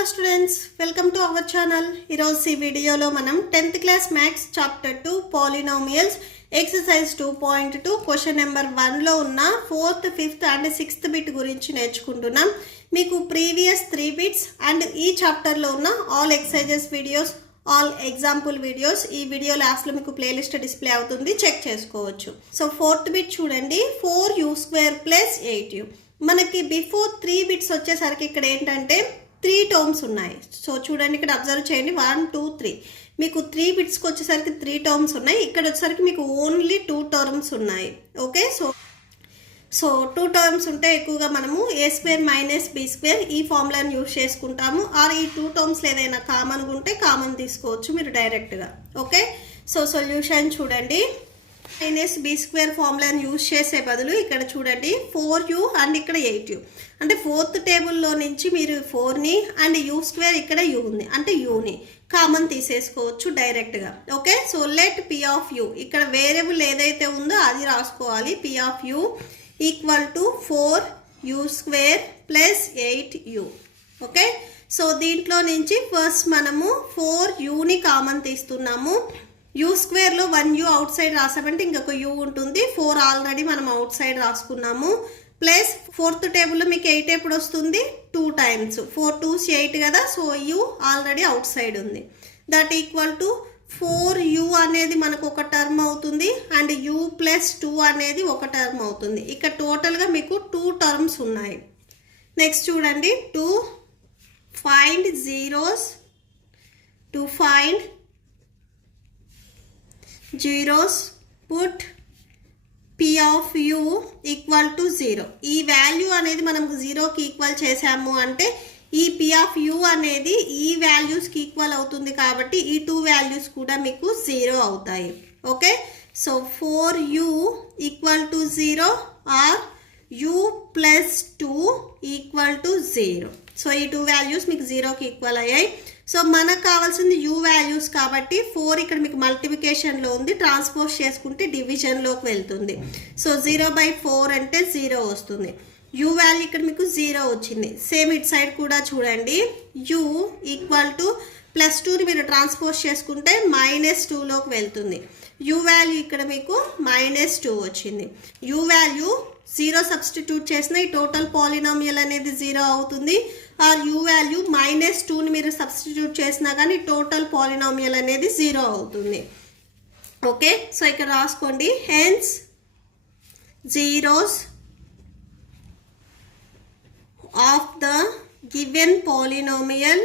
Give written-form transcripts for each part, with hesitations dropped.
Hello students, welcome to our channel. ఈరోజు ఈ వీడియోలో మనం 10th class maths chapter 2 polynomials exercise 2.2 question number 1లో ఉన్న 4th, 5th and 6th bit గురించి నేర్చుకుంటున్నాం. మీకు ప్రీవియస్ 3 బిట్స్ అండ్ ఈ చాప్టర్లో ఉన్న all exercises videos, all example videos ఈ వీడియో లాస్ట్లో మీకు ప్లేలిస్ట్ డిస్ప్లే అవుతుంది, చెక్ చేసుకోవచ్చు. సో 4th బిట్ చూడండి, 4u² + 8u. మనకి బిఫోర్ 3 బిట్స్ వచ్చేసరికి ఇక్కడ ఏంటంటే 3 టర్మ్స్ ఉన్నాయి. సో చూడండి, ఇక్కడ అబ్జర్వ్ చేయండి, 1 2 3. మీకు 3 బిట్స్కి వచ్చేసరికి 3 టర్మ్స్ ఉన్నాయి. ఇక్కడ వచ్చేసరికి మీకు ఓన్లీ 2 టర్మ్స్ ఉన్నాయి. ఓకే, సో 2 టర్మ్స్ ఉంటే ఎక్కువగా మనము a² - b² ఈ ఫార్ములాని యూజ్ చేసుకుంటాము. ఆర్ ఈ 2 టర్మ్స్ ఏదైనా కామన్గా ఉంటే కామన్ తీసుకోవచ్చు మీరు డైరెక్ట్గా. ఓకే, సో సొల్యూషన్ చూడండి, -b² ఫార్ములాని యూజ్ చేసే బదులు ఇక్కడ చూడండి 4u అండ్ ఇక్కడ 8u. అంటే 4th టేబుల్లో నుంచి మీరు 4ని అండ్ u² ఇక్కడ u ఉంది అంటే uని కామన్ తీసేసుకోవచ్చు డైరెక్ట్గా. Okay, so let p of u, ఇక్కడ వేరియబుల్ ఏదైతే ఉందో అది రాసుకోవాలి. p of u = 4u² + 8u. Okay, so దీంట్లో నుంచి ఫస్ట్ మనము 4uని కామన్ తీస్తున్నాము. u² లో 1u అవుట్ సైడ్ రాసామంటే ఇంకొక u ఉంటుంది. 4 ఆల్రెడీ మనం అవుట్ సైడ్ రాసుకున్నాము. ప్లస్ 4th టేబుల్లో మీకు 8 ఎప్పుడు వస్తుంది? 2 టైమ్స్. 4 2s 8 కదా, so u already out side ఉంది. దట్ = 4u అనేది మనకు ఒక టర్మ్ అవుతుంది అండ్ u + 2 అనేది ఒక టర్మ్ అవుతుంది. ఇక్కడ టోటల్గా మీకు 2 టర్మ్స్ ఉన్నాయి. నెక్స్ట్ చూడండి, to find zeros put p of u = 0. ఈ వాల్యూ అనేది మనం 0కి ఈక్వల్ చేసాము అంటే ఈ p ఆఫ్ u అనేది ఈ వాల్యూస్కి ఈక్వల్ అవుతుంది కాబట్టి ఈ 2 వాల్యూస్ కూడా మీకు 0 అవుతాయి. Okay, so 4u = 0 or u + 2 = 0. So ఈ 2 వాల్యూస్ మీకు 0కి ఈక్వల్ అయ్యాయి. సో మనకు కావాల్సింది u వాల్యూస్ కాబట్టి 4 ఇక్కడ మీకు మల్టిప్లికేషన్లో ఉంది, ట్రాన్స్పోజ్ చేసుకుంటే డివిజన్లోకి వెళ్తుంది. సో 0/4 అంటే 0 వస్తుంది. u వాల్యూ ఇక్కడ మీకు 0 వచ్చింది. సేమ్ ఇటు సైడ్ కూడా చూడండి, u = +2ని మీరు ట్రాన్స్పోజ్ చేసుకుంటే -2లోకి వెళ్తుంది. u వాల్యూ ఇక్కడ మీకు -2 వచ్చింది. u వాల్యూ 0 సబ్స్టిట్యూట్ చేసిన ఈ టోటల్ పాలినామియల్ అనేది 0 అవుతుంది. ఆర్ u వాల్యూ -2ని మీరు సబ్స్టిట్యూట్ చేసినా కానీ టోటల్ పాలినామియల్ అనేది 0 అవుతుంది. ఓకే, సో ఇక్కడ రాసుకోండి, hence zeros of the given polynomial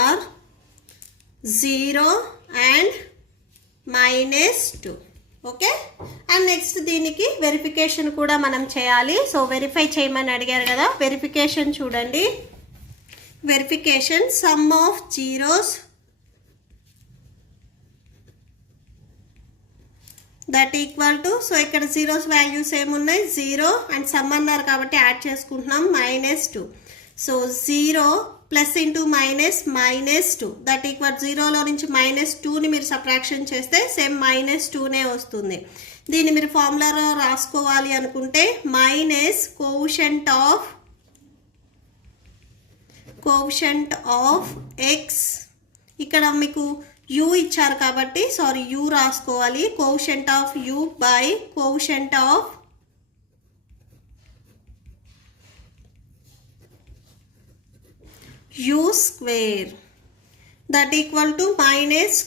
are 0 and -2. Okay, and next దీనికి వెరిఫికేషన్ కూడా మనం చేయాలి. సో వెరిఫై చేయమని అడిగారు కదా, వెరిఫికేషన్ చూడండి. Verification sum of zeros that = so ఇక్కడ జీరోస్ వాల్యూస్ ఏమున్నాయి? 0 అండ్ సమ్ అన్నారు కాబట్టి యాడ్ చేసుకుంటున్నాం, -2. సో 0 ప్లస్ ఇంటూ -2 దట్ = 0లో నుంచి -2ని మీరు సబ్ట్రాక్షన్ చేస్తే సేమ్ -2నే వస్తుంది. దీన్ని మీరు ఫార్ములాలో రాసుకోవాలి అనుకుంటే కోఎఫిషియంట్ ఆఫ్ x, ఇక్కడ మీకు u ఇచ్చారు కాబట్టి u రాసుకోవాలి. Coefficient of u by coefficient of u² that =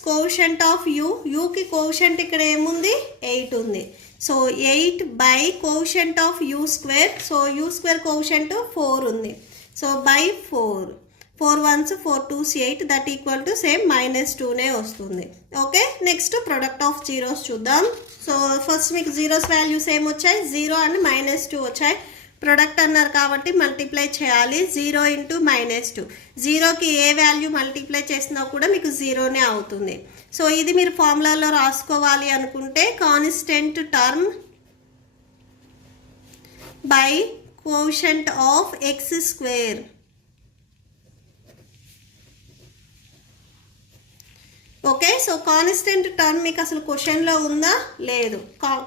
coefficient of u. కి కోఎఫిషియంట్ ఇక్కడ ఏముంది? 8 ఉంది. So 8 by coefficient of u². So u² coefficient 4 ఉంది. So by 4 1s 4 2s 8 that = same -2నే వస్తుంది. Okay, next product of zeros చూద్దాం. సో ఫస్ట్ మీకు జీరోస్ వాల్యూస్ ఏమొచ్చాయి? 0 అండ్ -2 వచ్చాయి. ప్రొడక్ట్ అన్నారు కాబట్టి మల్టిప్లై చేయాలి. 0 × -2, 0కి ఏ వాల్యూ మల్టిప్లై చేసినా కూడా మీకు 0నే అవుతుంది. సో ఇది మీరు ఫార్ములాలో రాసుకోవాలి అనుకుంటే constant term by coefficient of x². Okay, so constant term మీకు అసలు క్వశ్చన్లో ఉందా? లేదు.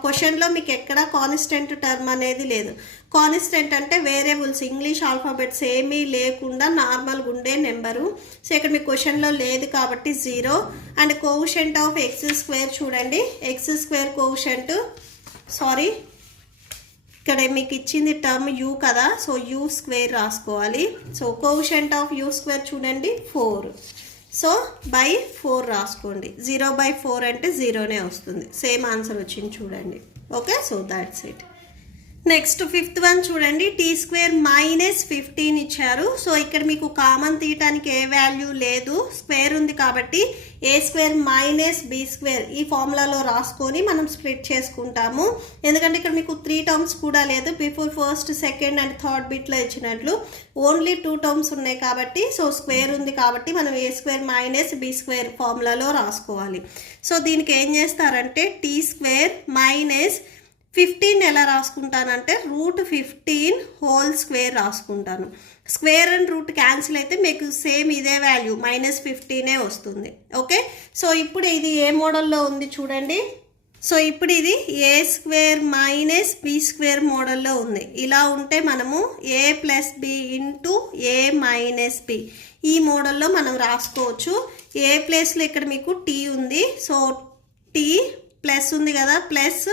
క్వశ్చన్లో మీకు ఎక్కడ కాన్స్టెంట్ టర్మ్ అనేది లేదు. కాన్స్టెంట్ అంటే వేరియబుల్స్, ఇంగ్లీష్ ఆల్ఫాబెట్స్ ఏమీ లేకుండా నార్మల్గా ఉండే నెంబరు. సో ఇక్కడ మీకు క్వశ్చన్లో లేదు కాబట్టి 0. And quotient of x square చూడండి, ఎక్స్ స్క్వేర్ కోషెంట్, సారీ ఇక్కడ మీకు ఇచ్చింది టర్మ్ యూ కదా, సో యూ స్క్వేర్ రాసుకోవాలి. So quotient of you square చూడండి 4. సో బై 4 రాసుకోండి. 0/4 అంటే 0నే వస్తుంది. సేమ్ ఆన్సర్ వచ్చింది చూడండి. Okay, so that's it. Next 5th one చూడండి, టీ స్క్వేర్ -15 ఇచ్చారు. సో ఇక్కడ మీకు కామన్ తీయటానికి ఏ వాల్యూ లేదు, స్క్వేర్ ఉంది కాబట్టి ఏ స్క్వేర్ -b స్క్వేర్ ఈ ఫార్ములాలో రాసుకొని మనం స్ప్లిట్ చేసుకుంటాము. ఎందుకంటే ఇక్కడ మీకు 3 టర్మ్స్ కూడా లేదు, before first, second and third బిట్లో ఇచ్చినట్లు ఓన్లీ 2 టర్మ్స్ ఉన్నాయి కాబట్టి, సో స్క్వేర్ ఉంది కాబట్టి మనం ఏ స్క్వేర్ -b స్క్వేర్ ఫార్ములాలో రాసుకోవాలి. సో దీనికి ఏం చేస్తారంటే టీ స్క్వేర్ -15 ఎలా రాసుకుంటానంటే √15 హోల్ స్క్వేర్ రాసుకుంటాను. స్క్వేర్ అండ్ రూట్ క్యాన్సిల్ అయితే మీకు సేమ్ ఇదే వాల్యూ -15 వస్తుంది. ఓకే, సో ఇప్పుడు ఇది ఏ మోడల్లో ఉంది చూడండి. సో ఇప్పుడు ఇది ఏ స్క్వేర్ -b స్క్వేర్ మోడల్లో ఉంది. ఇలా ఉంటే మనము a + b into a - b ఈ మోడల్లో మనం రాసుకోవచ్చు. ఏ ప్లేస్లో ఇక్కడ మీకు టీ ఉంది, సో టీ ప్లస్ ఉంది కదా, ప్లస్,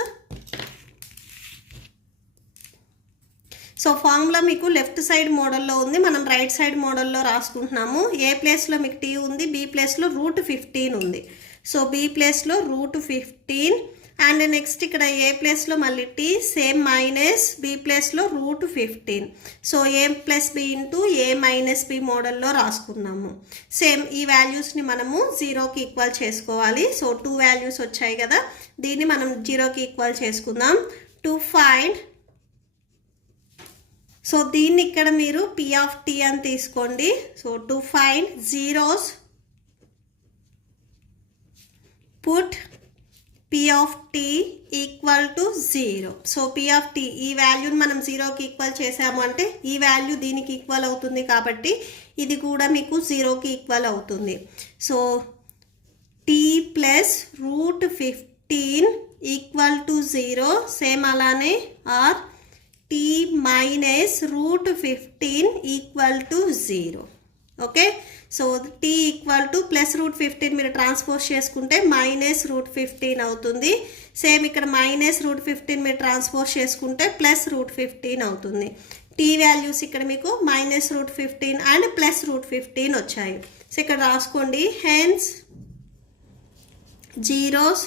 సో ఫార్ములా మీకు లెఫ్ట్ సైడ్ మోడల్లో ఉంది, మనం రైట్ సైడ్ మోడల్లో రాసుకుంటున్నాము. ఏ ప్లేస్లో మీకు టీ ఉంది, బి ప్లేస్లో √15 ఉంది. సో బి ప్లేస్లో √15 అండ్ నెక్స్ట్ ఇక్కడ ఏ ప్లేస్లో మళ్ళీ టీ సేమ్ మైనస్, బి ప్లేస్లో √15. So a + b into a - b మోడల్లో రాసుకున్నాము. సేమ్ ఈ వాల్యూస్ని మనము 0కి ఈక్వల్ చేసుకోవాలి. సో 2 వాల్యూస్ వచ్చాయి కదా, దీన్ని మనం 0కి ఈక్వల్ చేసుకుందాం. టు ఫైండ్, సో దీన్ని ఇక్కడ మీరు p of t అని తీసుకోండి. So to find zeros put p of t equal to 0. So p of t ఈ వాల్యూని మనం 0కి ఈక్వల్ చేసాము అంటే ఈ వాల్యూ దీనికి ఈక్వల్ అవుతుంది కాబట్టి ఇది కూడా మీకు 0కి ఈక్వల్ అవుతుంది. So t + √15 equal to 0, same అలానే or t - √15 equal to 0. Okay, so t equal to +√15 మీరు ట్రాన్స్పోజ్ చేసుకుంటే -√15 అవుతుంది. సేమ్ ఇక్కడ -√15 మీరు ట్రాన్స్పోజ్ చేసుకుంటే +√15 అవుతుంది. t వాల్యూస్ ఇక్కడ మీకు -√15 అండ్ +√15 వచ్చాయి. సో ఇక్కడ రాసుకోండి, hence zeros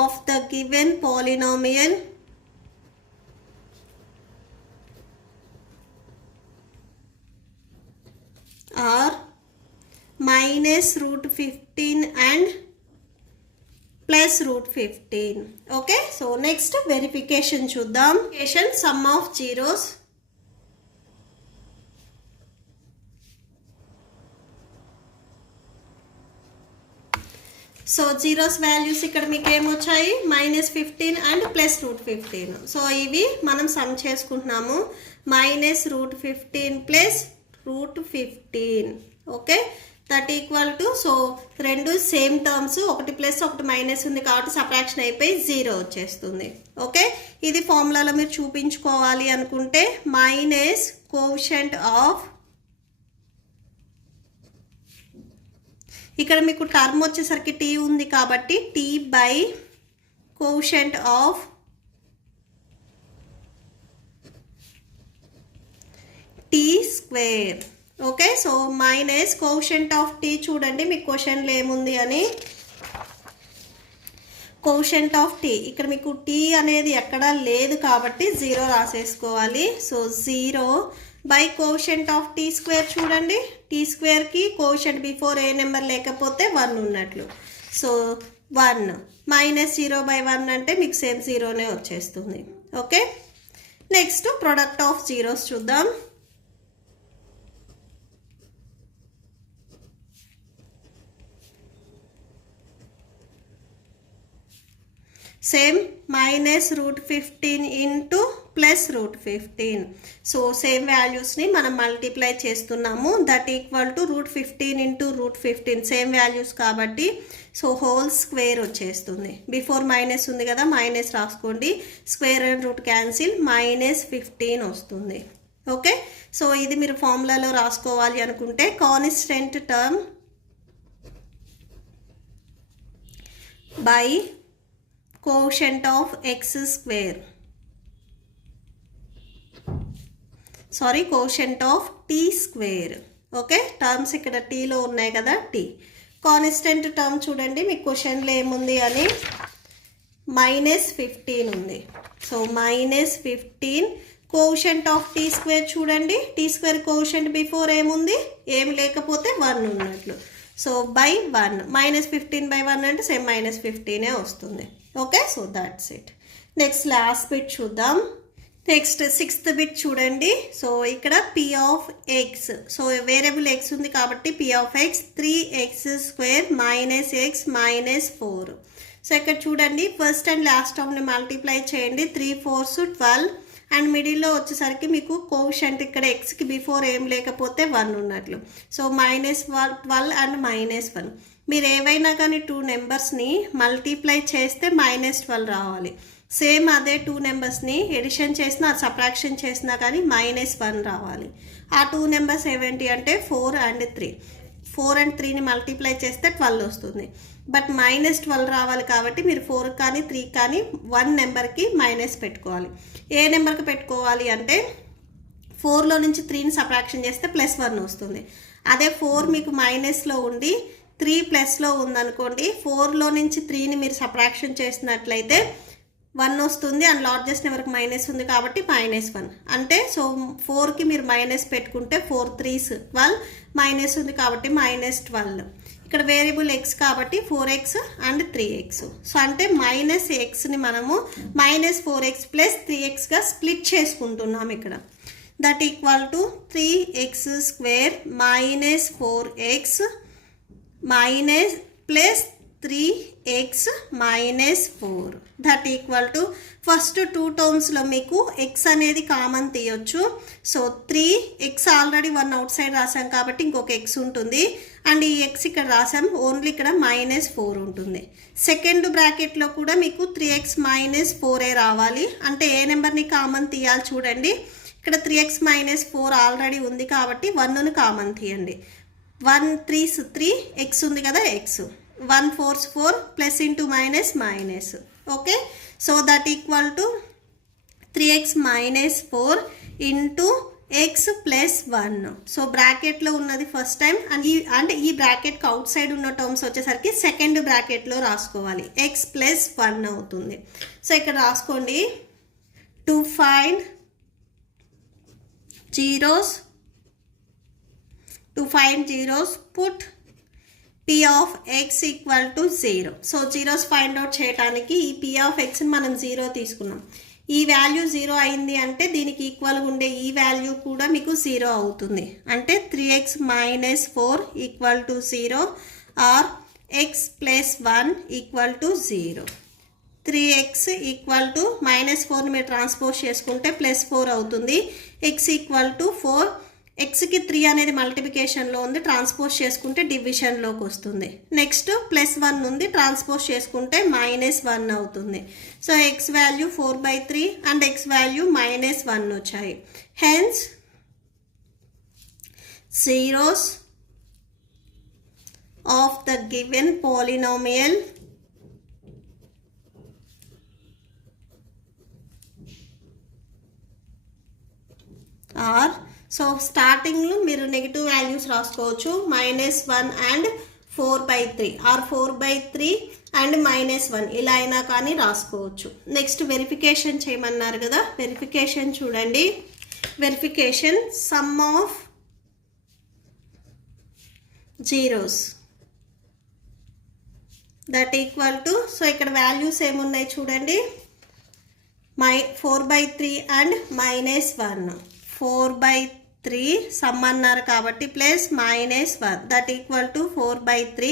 of the given polynomial are -√15 and +√15. okay, so next verification చూద్దాం. sum of zeros. So zeros values ఇక్కడ మీకు ఏమొచ్చాయి, -15 అండ్ +√15. సో ఇవి మనం సమ్ చేసుకుంటున్నాము, -√15 +√15. Okay, that equal to, so రెండు సేమ్ టర్మ్స్, ఒకటి ప్లస్ ఒకటి మైనస్ ఉంది కాబట్టి సబ్ట్రాక్షన్ అయిపోయి 0 వచ్చేస్తుంది. ఓకే, ఇది ఫార్ములాలో మీరు చూపించుకోవాలి అనుకుంటే మైనస్ కోషెంట్ ఆఫ్, ఇక్కడ మీకు టర్మ్ వచ్చేసరికి టీ ఉంది కాబట్టి t by quotient of t square. Okay, so minus quotient of t చూడండి మీకు క్వశ్చన్లో ఏముంది అని, కోషెంట్ ఆఫ్ టీ ఇక్కడ మీకు టీ అనేది ఎక్కడా లేదు కాబట్టి 0 రాసేసుకోవాలి. So 0 by quotient of t square చూడండి, టీ స్క్వేర్కి కోషెంట్ బిఫోర్ ఏ నెంబర్ లేకపోతే 1 ఉన్నట్లు. సో 1 -0/1 అంటే మీకు సేమ్ 0నే వచ్చేస్తుంది. Okay, next product of zeros చూద్దాం. Same -√15 into plus root 15. So same వాల్యూస్ని మనం మల్టిప్లై చేస్తున్నాము. That equal to root 15 into root 15 same values కాబట్టి సో హోల్ స్క్వేర్ వచ్చేస్తుంది. బిఫోర్ మైనస్ ఉంది కదా, మైనస్ రాసుకోండి. స్క్వేర్ అండ్ రూట్ క్యాన్సిల్, -15 వస్తుంది. ఓకే, సో ఇది మీరు ఫార్ములాలో రాసుకోవాలి అనుకుంటే constant term by quotient of x square, sorry quotient of t square. Okay, terms ఇక్కడ టీలో ఉన్నాయి కదా, టీ. కాన్స్టెంట్ టర్మ్ చూడండి మీకు క్వశ్చన్లో ఏముంది అని, -15 ఉంది. So -15 quotient of t square చూడండి, టీ స్క్వేర్ కోషెంట్ బిఫోర్ ఏముంది, ఏమి లేకపోతే 1 ఉన్నట్లు. సో బై 1, -15/1 అంటే సేమ్ -15 వస్తుంది. Okay, so that's it. Next last bit చూద్దాం. నెక్స్ట్ 6th బిట్ చూడండి. సో ఇక్కడ p of X, so variable X ఉంది కాబట్టి p of X 3x² - x - 4. So ఇక్కడ చూడండి ఫస్ట్ అండ్ లాస్ట్ టర్మ్ని మల్టిప్లై చేయండి. 3 4s 12 అండ్ మిడిల్లో వచ్చేసరికి మీకు కోషెంట్ ఇక్కడ ఎక్స్కి బిఫోర్ ఏం లేకపోతే 1 ఉన్నట్లు. So -12 and -1. మీరు ఏవైనా కానీ 2 నెంబర్స్ని మల్టిప్లై చేస్తే -12 రావాలి. సేమ్ అదే 2 నెంబర్స్ని ఎడిషన్ చేసినా సబ్ట్రాక్షన్ చేసినా కానీ -1 రావాలి. ఆ 2 నెంబర్స్ ఏవేంటి అంటే 4 అండ్ 3. 4 అండ్ 3ని మల్టిప్లై చేస్తే 12 వస్తుంది. బట్ -12 రావాలి కాబట్టి మీరు 4 కానీ 3 కానీ 1 నెంబర్కి మైనస్ పెట్టుకోవాలి. ఏ నెంబర్కి పెట్టుకోవాలి అంటే 4లో నుంచి 3ని సబ్ట్రాక్షన్ చేస్తే +1 వస్తుంది. అదే 4 మీకు మైనస్లో ఉండి 3 ప్లస్లో ఉందనుకోండి, 4లో నుంచి 3ని మీరు సబ్ట్రాక్షన్ చేసినట్లయితే 1 వస్తుంది. అండ్ లార్జెస్ట్ నెంబర్కి మైనస్ ఉంది కాబట్టి -1 అంటే సో 4కి మీరు మైనస్ పెట్టుకుంటే 4 3s 12, మైనస్ ఉంది కాబట్టి -12. ఇక్కడ వేరియబుల్ ఎక్స్ కాబట్టి 4x అండ్ 3x. సో అంటే -xని మనము -4x + 3xగా స్ప్లిట్ చేసుకుంటున్నాం ఇక్కడ. That equal to 3x² - 4x plus 3x - 4. That equal to first 2 టర్మ్స్లో మీకు x అనేది కామన్ తీయొచ్చు. So 3x already 1 out side రాసాం కాబట్టి ఇంకొక x ఉంటుంది. అండ్ ఈ x ఇక్కడ రాసాం, ఓన్లీ ఇక్కడ -4 ఉంటుంది. సెకండ్ బ్రాకెట్లో కూడా మీకు 3x - 4 రావాలి. అంటే ఏ నెంబర్ని కామన్ తీయాలి చూడండి. ఇక్కడ 3x - 4 ఆల్రెడీ ఉంది కాబట్టి 1ను కామన్ తీయండి. 1 3s 3, x ఉంది కదా x, 1 4s 4 plus into minus. Okay, so that equal to 3x - 4 into x + 1. So బ్రాకెట్లో ఉన్నది ఫస్ట్ టైం అండ్ ఈ బ్రాకెట్కి అవుట్ సైడ్ ఉన్న టర్మ్స్ వచ్చేసరికి సెకండ్ బ్రాకెట్లో రాసుకోవాలి. x + 1 అవుతుంది. సో ఇక్కడ రాసుకోండి. To find zeros put p of x equal to 0. So zeros find out చేయడానికి ఈ p ఆఫ్ xని మనం 0 తీసుకున్నాం. ఈ వాల్యూ 0 అయింది అంటే దీనికి ఈక్వల్గా ఉండే ఈ వాల్యూ కూడా మీకు 0 అవుతుంది. అంటే 3x - 4 equal to 0 or x + 1 equal to 0. 3x equal to -4ని మీరు ట్రాన్స్పోజ్ చేసుకుంటే +4 అవుతుంది. x ఈక్వల్ టు 4, ఎక్స్కి 3 అనేది మల్టిప్లికేషన్లో ఉంది, ట్రాన్స్పోజ్ చేసుకుంటే డివిజన్లోకి వస్తుంది. నెక్స్ట్ +1 ఉంది, ట్రాన్స్పోజ్ చేసుకుంటే -1 అవుతుంది. So x value 4/3 and x value -1 వచ్చాయి. Hence zeros of the given polynomial are, so స్టార్టింగ్లో మీరు నెగిటివ్ వాల్యూస్ రాసుకోవచ్చు. -1 అండ్ 4/3 ఆర్ 4/3 అండ్ -1 ఇలా అయినా కానీ రాసుకోవచ్చు. నెక్స్ట్ వెరిఫికేషన్ చేయమన్నారు కదా, వెరిఫికేషన్ చూడండి. Verification sum of zeros that equal to, so ఇక్కడ వాల్యూస్ ఏమున్నాయి చూడండి. 4/3 అండ్ -1. 4/3 సమ్ అన్నారు కాబట్టి plus -1 that equal to 4/3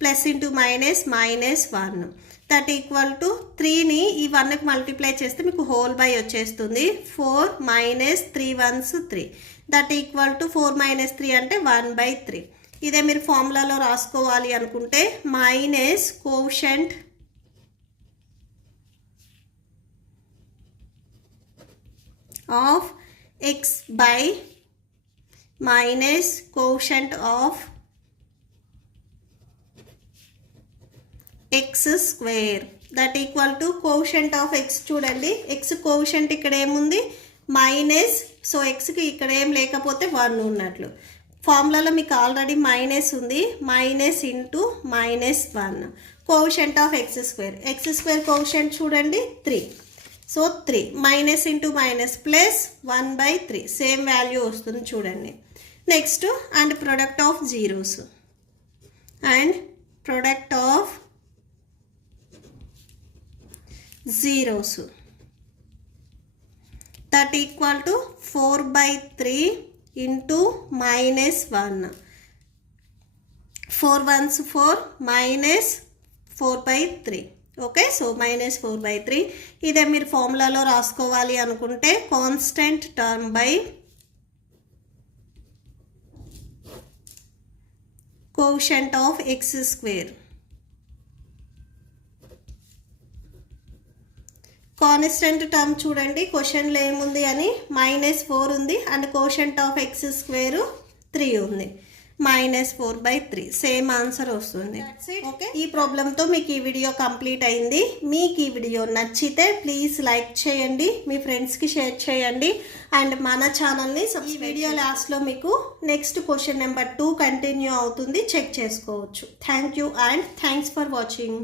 plus into -1 that equal to 3ని ఈ 1కి మల్టిప్లై చేస్తే మీకు హోల్ బై వచ్చేస్తుంది. 4 minus 3 1s 3 that equal to 4 minus 3 అంటే 1/3. ఇదే మీరు ఫార్ములాలో రాసుకోవాలి అనుకుంటే minus quotient of x by minus quotient of x square that equal to quotient of X. చూడండి ఎక్స్ కోషంట్ ఇక్కడ ఏముంది మైనస్, సో ఎక్స్కి ఇక్కడ ఏం లేకపోతే 1 ఉన్నట్లు. ఫార్ములాలో మీకు ఆల్రెడీ మైనస్ ఉంది, minus into -1 quotient of x square quotient చూడండి 3. So 3 minus into minus plus 1/3 same value వస్తుంది చూడండి. Next and product of zeros and product of zeros that equal to 4/3 into -1. 4 1s 4 minus 4/3. Okay, so minus 4/3. ఇదే మీరు ఫార్ములాలో రాసుకోవాలి అనుకుంటే constant term by quotient of x square. Constant term చూడండి క్వశ్చన్లో ఏముంది అని -4 ఉంది and quotient of x square 3 ఉంది. -4/3 సేమ్ ఆన్సర్ వస్తుంది. ఓకే, ఈ ప్రాబ్లంతో మీకు ఈ వీడియో కంప్లీట్ అయింది. మీకు ఈ వీడియో నచ్చితే ప్లీజ్ లైక్ చేయండి, మీ ఫ్రెండ్స్కి షేర్ చేయండి అండ్ మన ఛానల్ని ఈ వీడియో లాస్ట్లో మీకు నెక్స్ట్ క్వశ్చన్ నెంబర్ 2 కంటిన్యూ అవుతుంది, చెక్ చేసుకోవచ్చు. Thank you and thanks for watching.